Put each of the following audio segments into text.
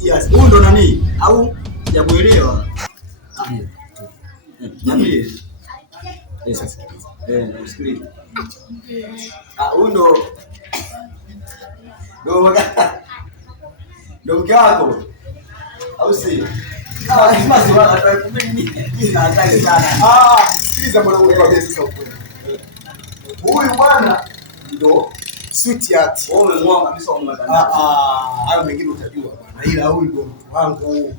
Yes, huyu ndo nani? Au sijakuelewa. Niambie. Sasa. Msikilize. Huyu ndo mke wako. Au si? Basi sikiliza mwanangu kwa sasa ukweli. Huyu bwana ndo sweetheart. Wewe umemwona kabisa umemdanganya. Hayo mengine utajua bwana. Ila huyu ndo mtu wangu.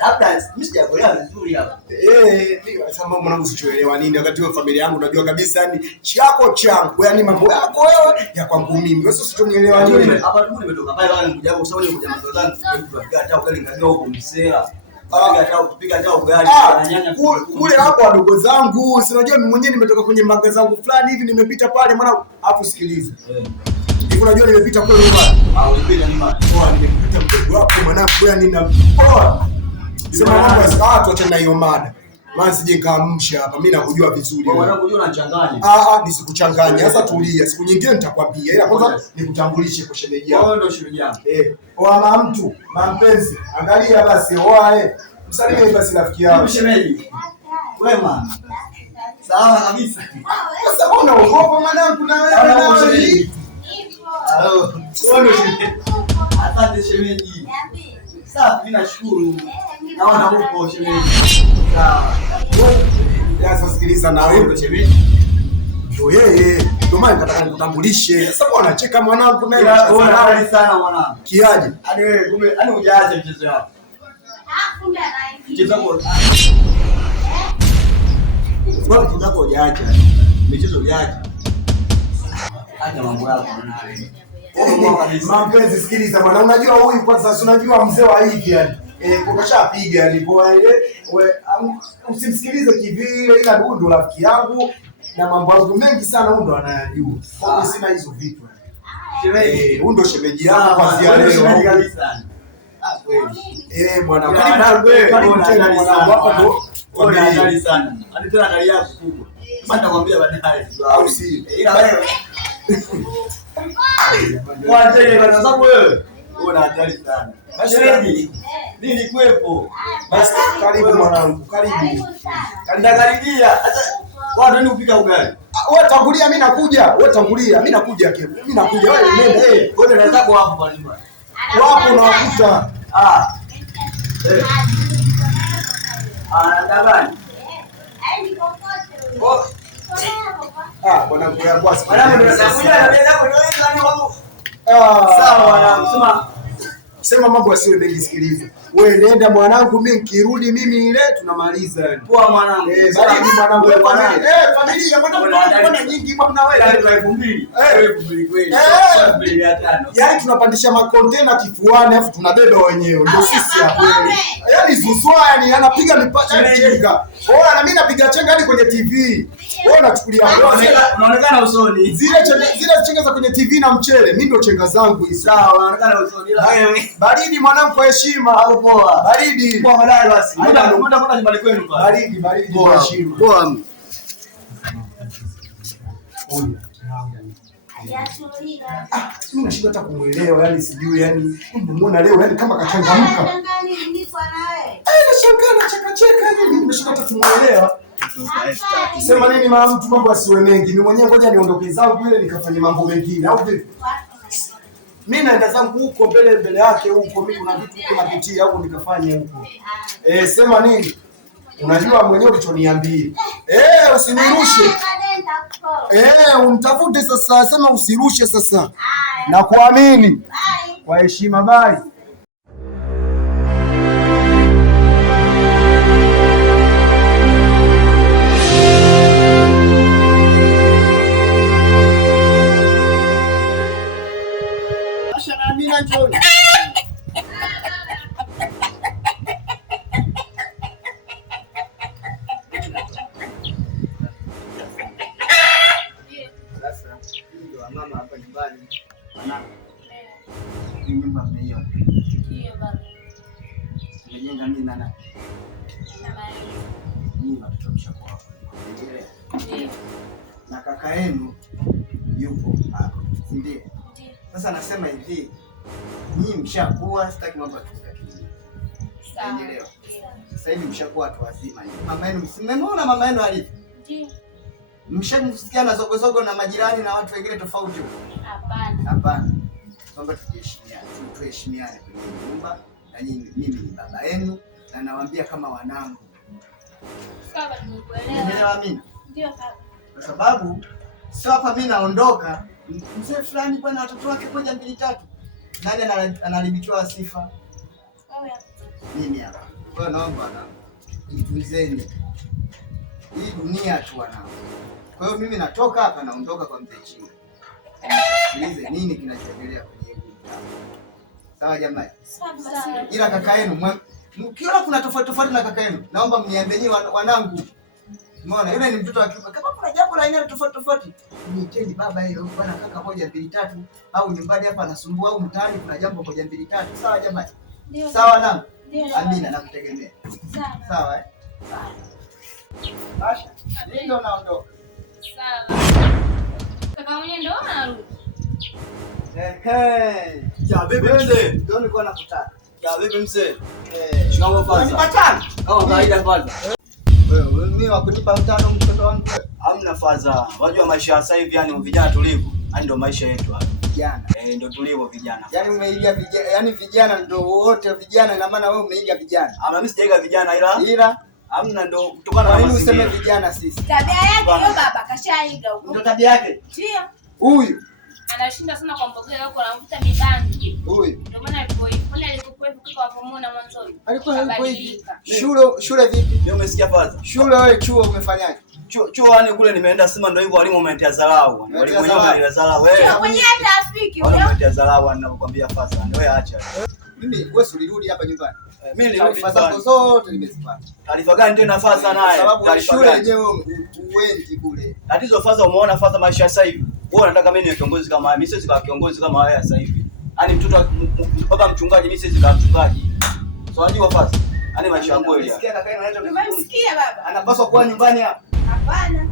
Labda mimi sijakuelewa vizuri hapa. Mimi nasema mwanangu sichoelewa nini wakati wa familia yangu unajua kabisa yani chako changu yani mambo yako wewe ya kwangu mimi. Wewe usichonielewa nini? Hapa tu nimetoka pale bana nikuja kwa sababu nikuja mtoto zangu tukapiga hata ugali ngajua huko msela. Piga hata ugali na nyanya kule hapo wadogo zangu. Si unajua mimi mwenyewe nimetoka kwenye manga zangu fulani hivi nimepita pale mwanangu. Hapo sikiliza. Hivi unajua nimepita kule nyumbani. Nimepita nyumbani. Nimepita mdogo wako mwanangu yani na sema mambo ya sawa tuache na hiyo mada. Maana sije kaamsha hapa. Mimi nakujua vizuri. Wewe unakujua unachanganya. Nisikuchanganya. Sasa tulia. Siku nyingine nitakwambia. Ila kwanza nikutambulishe kwa shemeji yangu. Wewe ndio shemeji yangu. Oa mtu, mampenzi. Angalia basi oa Msalimie basi rafiki yangu. Shemeji. Wema. Sawa kabisa. Sasa mbona unaogopa mwanangu na wewe? Asante shemeji. Sawa, mimi nashukuru. Naona upo shemeji. Sawa. Sasa sikiliza na wewe shemeji. Ndio yeye. Ndio maana nataka nikutambulishe. Sasa mbona unacheka mwanangu na wewe? Unafurahi sana mwanangu. Kiaje? Hadi wewe kumbe hadi hujaacha mchezo wako. Kumbe anaingia. Mchezo wako. Wewe mchezo wako hujaacha. Michezo hujaacha. Acha mambo yako mwanangu. Mapenzi sikiliza bwana, unajua huyu kwanza unajua mzee wa hivi yani. Ukashapiga yani kwa ile usimsikilize kivile ila huyu ndo rafiki yangu na mambo yangu mengi sana huyu ndo anayajua. Kwa hiyo sina hizo vitu. Shemeji, huyu ndo shemeji yangu kwanza leo. Shemeji kabisa. Kweli. Bwana, karibu tena mwanangu hapa ndo. Wewe hatari sana. Hadi tena gari yako kubwa. Kama nitakwambia baadaye. Au si? Ila wewe Waje bana sababu wewe una hatari sana. Shemeji, nini kwepo? Basi karibu mwanangu, karibu. Karibia. Hata watu ni kupika ugali. Wewe tangulia mimi nakuja. Wewe tangulia mimi nakuja kesho. Mimi nakuja wewe nenda wewe unataka wapo pale nyumbani. Wapo unawakuta. Ndabani. Bwana ngoja basi. Bwana ndio nakuja na bega yako ndio nani wangu. Sawa bwana. Sema mambo yasiwe mengi sikiliza. Wewe nenda mwanangu mimi nikirudi mimi ile tunamaliza yani. Poa mwanangu. Baridi mwanangu wewe bwana. Familia mwanangu bwana nyingi bwana wewe. 2000. 2000 kweli. 2500. Yaani tunapandisha makontena kifuani afu tunabeba wenyewe. Ndio sisi hapa. Yaani Zuzwa yani anapiga mipacha chenga. Bora na mimi napiga chenga hadi kwenye TV. Wewe unachukulia unaonekana usoni. Zile chenga za kwenye TV na mchele, mimi ndio chenga zangu hizo. Sawa, unaonekana usoni. Baridi mwanangu kwa heshima au poa? Baridi. Poa madai basi. Kwenda nyumbani kwenu pale. Baridi kwa heshima. Poa. Mimi nashindwa hata kumuelewa yani sijui yani umemuona leo yani kama kachangamka. Nashangaa cheka yani nimeshindwa hata kumuelewa. Sema nini mama mtu mambo asiwe mengi. Mimi mwenyewe ngoja niondoke zangu ile nikafanye mambo mengine au vipi? Mimi naenda zangu huko mbele yake huko mimi kuna vitu huko napitia huko nikafanye huko. Sema nini? Unajua mwenyewe ulichoniambia. Usinirushe. Umtafute sasa, sema usirushe sasa. Na kuamini. Kwa heshima bali. Mama hapa nyumbani. Nyumba mmeiona? Ndio baba. Nimejenga mimi na nani? Na mama. Mimi watoto mshakuwa. Ndio. Na kaka yenu yupo hapa. Ndio. Sasa nasema hivi, Nyinyi mshakuwa, sitaki mambo ya kujadili. Sawa. Sasa hivi mshakuwa watu wazima. Mama yenu mmemwona mama yenu alivyo? Ndio. Mshamsikia na zogozogo na majirani na watu wengine tofauti? Hapana. Hapana. Kwamba tuheshimiane kwenye nyumba, na nyinyi, mimi ni baba yenu na nawaambia kama wanangu. Sawa, nimekuelewa. Unaelewa Amina? Ndio baba. Kwa sababu sio hapa mimi naondoka, mzee fulani bwana watoto wake 1 2 3. Nani analibikiwa sifa? Sawa. Mimi hapa. Kwa hiyo naomba jitunzeni. Hii dunia tu wanao. Kwa hiyo mimi natoka hapa, naondoka kwa mzee Chinga. Sikilize nini kinachoendelea kwenye huu mtaa. Sawa jamani? Sawa. Ila kaka yenu mkiona kuna tofauti na kaka yenu, naomba mniambie nyinyi wanangu. Umeona? Yule ni mtoto wa kiume. Kama kuna jambo la aina tofauti, niiteni baba hiyo bwana kaka 1 2 3 au nyumbani hapa anasumbua au mtaani kuna jambo 1 2 3. Sawa jamani? Ndio. Sawa na? Ndio. Amina nakutegemea. Sawa. Sawa Basha, ndio naondoka. Sawa. Kaka mwenye ndo anarudi. Ya vipi mzee? Ndio nilikuwa nakutaka. Ya vipi mzee? Shikamoo kwanza. Unipatana? Kama kawaida kwanza. Wewe mimi wakunipa mtano mtoto wangu. Hamna faza. Unajua maisha ya sasa hivi yani vijana tulivu. Yaani ndio maisha yetu hapa. Vijana. Ndio tulivyo vijana. Yaani umeiga vijana, yaani vijana ndio wote vijana, ina maana wewe umeiga vijana. Ama mimi sijaiga vijana ila hamna, ndo kutokana na nini useme vijana sisi? Tabia yake hiyo baba kashaiga huko. Ndio tabia yake? Ndio. Huyu Anashinda sana kwa mbogea huko anavuta mibangi. huyu. Ndio maana alikuwa hivyo. Mbona alikuwa hivyo kwa pomona mwanzo? Alikuwa hivi. Shule vipi? Ndio umesikia faza? Shule wewe chuo umefanyaje? Chuo yani kule nimeenda Sima, ndio hivyo walimu wametia dharau. Walimu wenyewe wametia dharau. Wewe kwenye rafiki huyo wametia dharau, ninakwambia faza. Ni wewe acha. Mimi wewe ulirudi hapa nyumbani. Mimi nilirudi nyumbani. Zote nimezipata. Taarifa gani tena faza naye? Sababu shule yenyewe uendi kule. Tatizo faza, umeona faza maisha sasa hivi. Wewe unataka mimi niwe kiongozi kama wewe, mimi siwezi kuwa kiongozi kama wewe sasa hivi. Yaani mtoto baba mchungaji, mimi siwezi kuwa mchungaji. So unajua faza? Yaani maisha yangu ile. Unasikia kaka yenu anaitwa Umemsikia baba? Anapaswa kuwa nyumbani hapa. Hapana.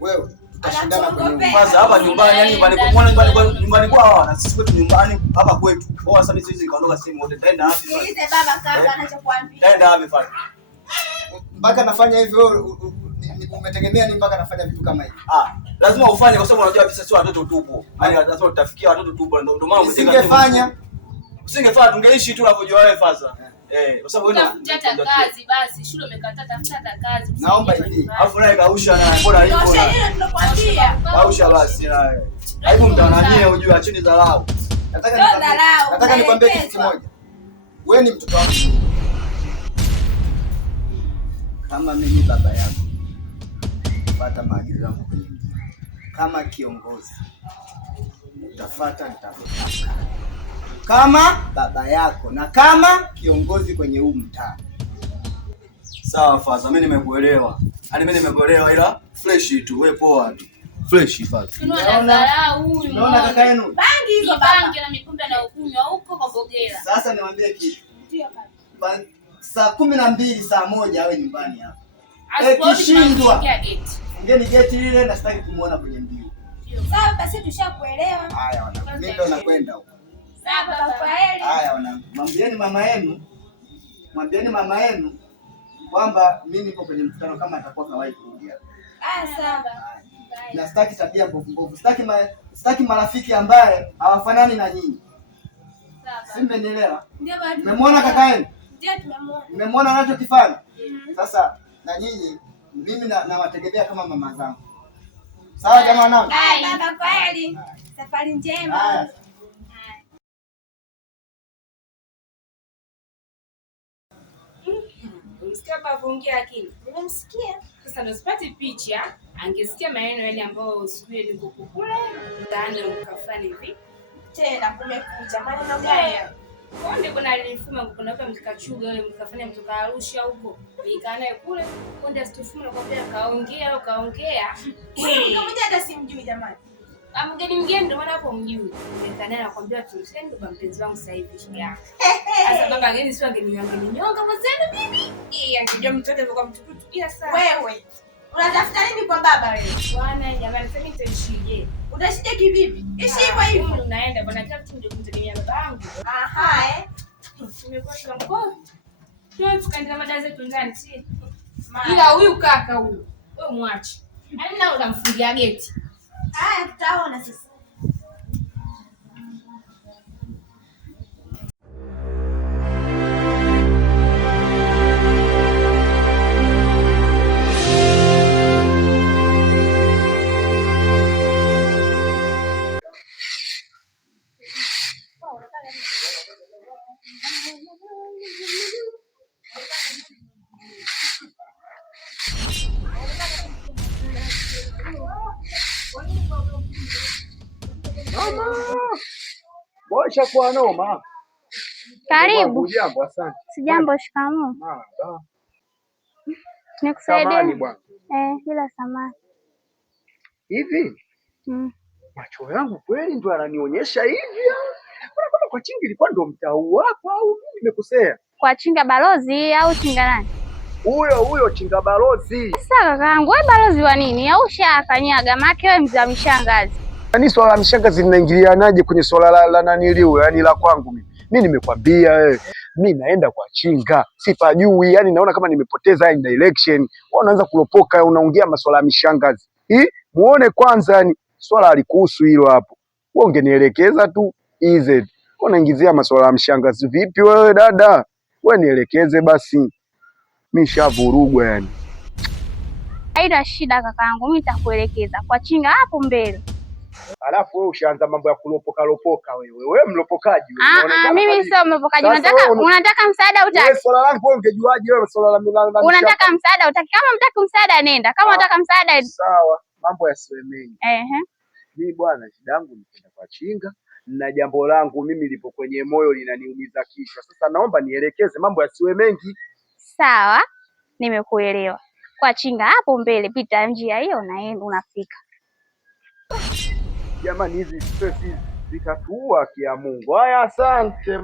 Wewe tutashindana kwenye faza hapa nyumbani, yani nyumbani kwao na sisi kwetu nyumbani hapa kwetu. Kwa sasa mimi siwezi kaondoka sehemu yote. Taenda wapi faza? Sikilize baba kaka anachokuambia. Taenda wapi faza? Mpaka nafanya hivyo umetegemea ni mpaka nafanya vitu kama hivi? Lazima ufanye kwa sababu unajua sisi watoto tupo. Yaani lazima tutafikia watoto tupo, ndio maana usingefanya tungeishi tu unavyojua wewe faza. Kwa sababu wewe unatafuta kazi basi, shule umekataa, tafuta hata kazi. Naomba hivi. Alafu naye kausha na mbona hivyo? Ndio sheria tunakwambia. Kausha basi naye. Hebu mtananie ujue acheni dharau. Nataka nikwambie kitu kimoja. Wewe ni mtoto wangu. Kama mimi baba yako, fuata maagizo yangu kwenye mji. Kama kiongozi utafuata nitafuata. Kama baba yako na kama kiongozi kwenye huu mtaa. Sawa faza, mimi nimekuelewa. Yaani mimi nimekuelewa, ila fresh tu, wewe poa tu. Fresh faza. Unaona kaka yenu? Bangi hizo bangi na mikumbe na ukunywa huko kwa Mbogela. Sasa niwaambie kitu. Ndio baba. Saa 12 saa 1 awe nyumbani hapa. Kishindwa. Ngeni geti lile na sitaki kumuona kwenye mbio. Sawa basi tushakuelewa. Haya wanangu. Mimi ndo nakwenda huko. Sawa baba, kwaheri. Haya wanangu. Mwambieni mama yenu kwamba mimi niko kwenye mkutano, kama atakuwa kawaida kurudi hapa. Sawa. Na sitaki tabia mbovu. Sitaki marafiki ambaye hawafanani na nyinyi. Sawa. Si mmenielewa? Ndio baba. Mmemwona kaka yenu? Ndio tumemwona. Mmemwona anachokifanya? Sasa na nyinyi mimi nawategemea kama mama zangu. Sawa jamaa wangu? Baba kwaheri. Safari njema. Umesikia baba ongea akili? Nimemsikia. Sasa nasipati picha, angesikia maneno yale ambayo siku ile niko kule ndani ukafanya hivi. Tena kumekuja maneno gani? Konde kuna alinifuma kuna hapa mkachuga yule mkafanya mtoka Arusha huko. Nikaa naye kule, konde asitufuma na kwambia kaongea. Mmoja hata simjui jamani. Mgeni ndio maana hapo mjui. Nikaa naye nakwambia tushende kwa mpenzi wangu sasa hivi shida. Sasa baba ngeni sio angeninyonga mzee mimi. Angejua mtoto kwa mtukutu kila saa. Wewe unatafuta nini kwa baba wewe? Bwana jamani, sasa nitaishije? Utashije kivipi? Ishi hivyo hivyo. Unaenda bwana, kila kitu ndio kumtegemea babangu. Aha, nimekuwa shamba. Tukaenda mada zetu ndani, si? Ila huyu kaka huyu, wewe mwache. Yaani na unamfungia geti. Haya, tutaona sasa. Bosha kwa noma. Karibu. Jambo, asante. Sijambo, shikamoo. Nikusaidie? Bila samani. Hivi? Macho yangu kweli ndo ananionyesha hivi? Kama kwa Chinga ilikuwa ndo mtaa hapa au mimi nimekosea? Kwa Chinga balozi au Chinga nani? Huyo Chinga balozi. Sasa kakaangu, wewe balozi wa nini? Au shakanyaga make wewe mzee wa mishangazi? Yaani swala la mishangazi linaingilianaje kwenye swala la naniliu, yaani la kwangu mimi? Mimi nimekwambia wewe, mimi naenda kwa Chinga. Sipajui, yaani naona kama nimepoteza direction. Wewe unaanza kulopoka, unaongea masuala ya mishangazi. Muone kwanza, yani swala alikuhusu hilo hapo. Wewe ungenielekeza tu easy. Unaingizia masuala ya mshangazi vipi wewe dada? Wewe nielekeze basi. Mimi shavurugwa yani. Haina shida kakaangu, mimi nitakuelekeza kwa Chinga hapo mbele. Alafu wewe ushaanza mambo ya kulopoka wewe. Wewe mlopokaji wewe. Mimi sio mlopokaji. Unataka msaada utaki? Wewe swala langu wewe ungejuaje wewe swala la mlango? Unataka msaada utaki? Kama unataka msaada nenda. Kama unataka msaada sawa. Mambo yasiwe mengi. Mimi bwana shida yangu nipenda kwa Chinga na jambo langu mimi lipo kwenye moyo linaniumiza kichwa. Sasa naomba nielekeze mambo yasiwe mengi. Sawa, nimekuelewa. Kwa Chinga hapo mbele, pita njia hiyo na unafika. Jamani hizi stress zitatuua kia Mungu. Haya asante.